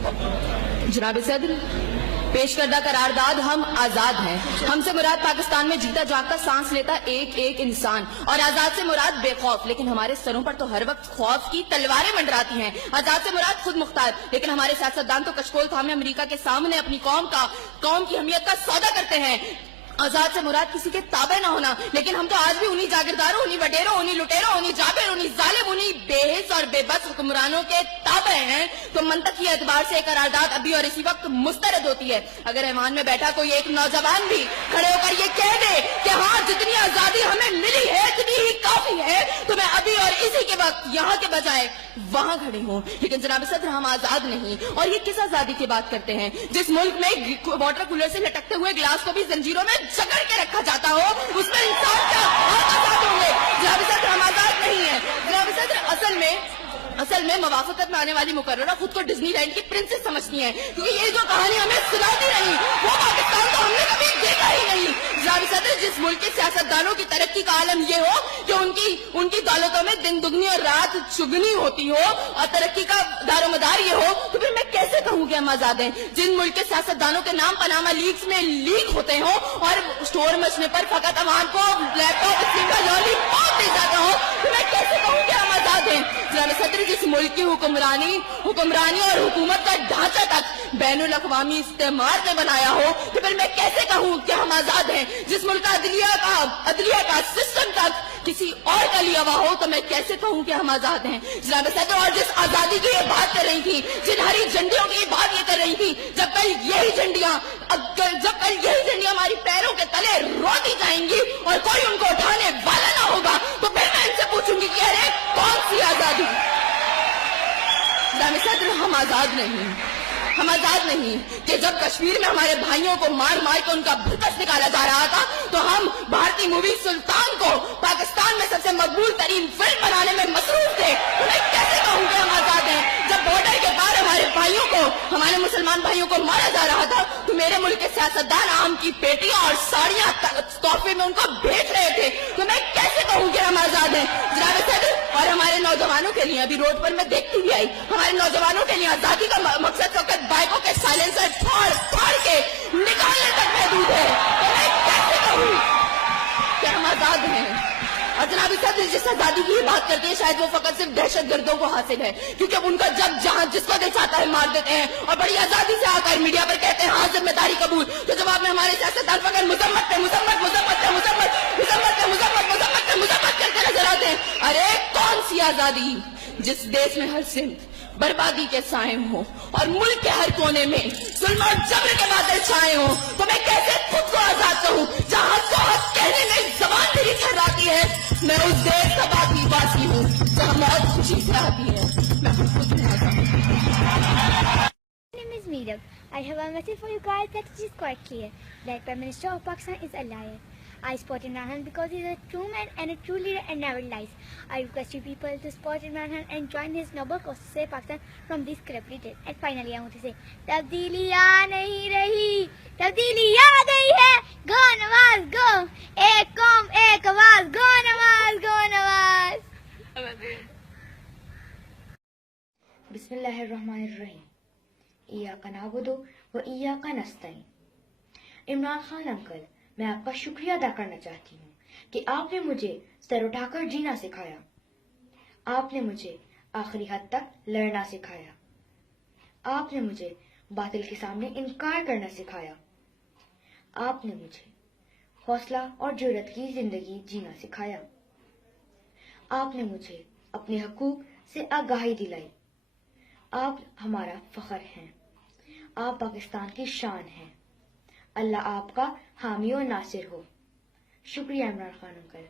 जनाब सदर, पेश करदा करारदाद हम आजाद हैं। हमसे मुराद पाकिस्तान में जीता जागता सांस लेता एक एक इंसान, और आजाद से मुराद बेखौफ, लेकिन हमारे सरों पर तो हर वक्त खौफ की तलवारें मंडराती हैं। आजाद से मुराद खुद मुख्तार, लेकिन हमारे सियासतदान तो कशकोल थामे अमेरिका के सामने अपनी कौम की अहमियत का सौदा करते हैं। आजाद से मुराद किसी के ताबे न होना, लेकिन हम तो आज भी उन्हीं जागीरदारों, उन्हीं वडेरों, उन्हीं लुटेरों, उन्हीं जाबिर, उन्हीं जालिम, उन्हीं बेहिस और बेबस हुक्मरानों के ताबे हैं। तो मंतकी एतबार से करारदाद अभी और इसी वक्त मुस्तरद होती है। अगर ऐवान में बैठा कोई एक नौजवान भी खड़े होकर ये कह दे कि हाँ, जितनी आजादी हमें मिली है इतनी ही काफी है, तो मैं अभी और इसी के वक्त यहाँ के बजाय वहाँ खड़ी हूँ। लेकिन जनाब सदर, हम आजाद नहीं। और ये किस आजादी की बात करते हैं जिस मुल्क में वाटर कूलर से लटकते हुए गिलास को भी जंजीरों में जकड़ के रखा जाता हो, उसमें इंसान क्या आजाद होंगे? जनाब सदर, हम आजाद नहीं है। जनाब सदर, असल में मवाफकत में आने वाली मुकर्ररा खुद को डिज्नीलैंड की प्रिंसेस समझती है, क्योंकि ये जो कहानी हमें सुनाती रही वो पाकिस्तान तो हमने कभी देखा ही नहीं। जनाब सदर, जिस मुल्क के सियासतदानों की तरक्की का आलम ये हो कि उनकी दौलतों में दिन दुगनी और रात चुगनी होती हो, और तरक्की का दारोमदार ये हो, तो फिर मैं कैसे कहूँ कि हम आजाद हैं? जिन मुल्क के सियासतदानों के नाम पनामा लीक्स में लीक होते हो और स्टोर मचने पर फकत अवाम को लैपटॉप स्पीकर लॉलीपॉप दे जाता हो, तो मैं कैसे कहूँ कि हम आजाद हैं? जनाब सदर, जिस मुल्क की हुक्मरानी और हुकूमत का ढांचा तक बैनुल अक़वामी इस्तेमाल ने बनाया हो, तो फिर मैं कैसे कहूँ कि हम आजाद हैं? जिस मुल्क का अदलिया का सिस्टम तक किसी और का लिया हुआ हो, तो मैं कैसे कहूँ कि हम आजाद हैं? जनाब सदर, और जिस आजादी की ये बात कर रही थी, जिन हरी झंडियों की बात ये कर रही थी, जब कल यही झंडियां हमारी पैरों के तले रोती जाएंगी और कोई उनको उठाने वाला ना होगा, तो फिर मैं इनसे पूछूंगी कि अरे कौन सी आजादी? जनाब सदर, हम आजाद नहीं कि जब कश्मीर में हमारे भाइयों को मार मार के उनका भुतस निकाला जा रहा था, तो हम भारतीय मूवी सुल्तान को पाकिस्तान में सबसे मकबूल तरीन फिल्म बनाने में मसरूफ थे। तो मैं कैसे कहूँ कि हम आजाद हैं? जब बॉर्डर के पार हमारे मुसलमान भाइयों को मारा जा रहा था, तो मेरे मुल्क के सियासतदान आम की पेटियां और साड़ियां तोहफे में उनको भेज रहे थे। तो मैं कैसे कहूँ कि हम आजाद हैं? जनाब सदर, और हमारे नौजवानों के लिए, अभी रोड पर मैं देखती भी आई, हमारे नौजवानों के लिए आजादी का मकसद फकत बाइकों के साइलेंसर फाड़ के निकालने तक महदूद है। तो मैं कैसे कहूँ कि हम आजाद हैं? और जनाब सदर, जिस आजादी की बात करते हैं, शायद वो फकत सिर्फ दहशत गर्दों को हासिल है, क्योंकि अब उनका जब जहां जिसको दिल चाहता है मार देते हैं, और बड़ी आजादी से आकर मीडिया पर कहते हैं हाँ जिम्मेदारी कबूल। तो जवाब में हमारे सियासतदान फकत मुजम्मत करते नजर आते हैं। अरे कौन सी आजादी जिस देश में हर सिंध बर्बादी के साए हो और मुल्क के हर कोने में जुल्म और जबर के बादल छाए हो? तो मैं कैसे खुद को आजाद कहूँ जहाँ को हक कहने में जबान मेरी ठहराती है? मैं उस देश का बाकी हूँ जहाँ मौत खुशी से आती है। मैं खुद नहीं आता हूँ। My name is Meeram. I have a message for you guys that is quite clear. That Prime Minister of Pakistan is a liar. I support Imran Khan because he is a true man and a true leader and never lies. I request you people to support Imran Khan and join his noble cause to save Pakistan from these corrupt leaders. And finally, I want to say, तब्दीली आ नहीं रही, तब्दीली आ गई है. Go Nawaz go, एक कौम एक आवाज. Go Nawaz go Nawaz. बिस्मिल्लाहिर्रहमानिर्रहीम. इय्याका नअबुदु व इय्याका नस्तईन. इमरान खान अंकल, मैं आपका शुक्रिया अदा करना चाहती हूँ कि आपने मुझे सर उठाकर जीना सिखाया. आपने मुझे आखिरी हद तक लड़ना सिखाया. आपने मुझे बातिल के सामने इनकार करना सिखाया. आपने मुझे हौसला और जुर्रत की जिंदगी जीना सिखाया. आपने मुझे अपने हकूक से आगाही दिलाई. आप हमारा फख्र हैं. आप पाकिस्तान की शान हैं. अल्लाह आपका हामी और नासिर हो. शुक्रिया इमरान खान अंकल.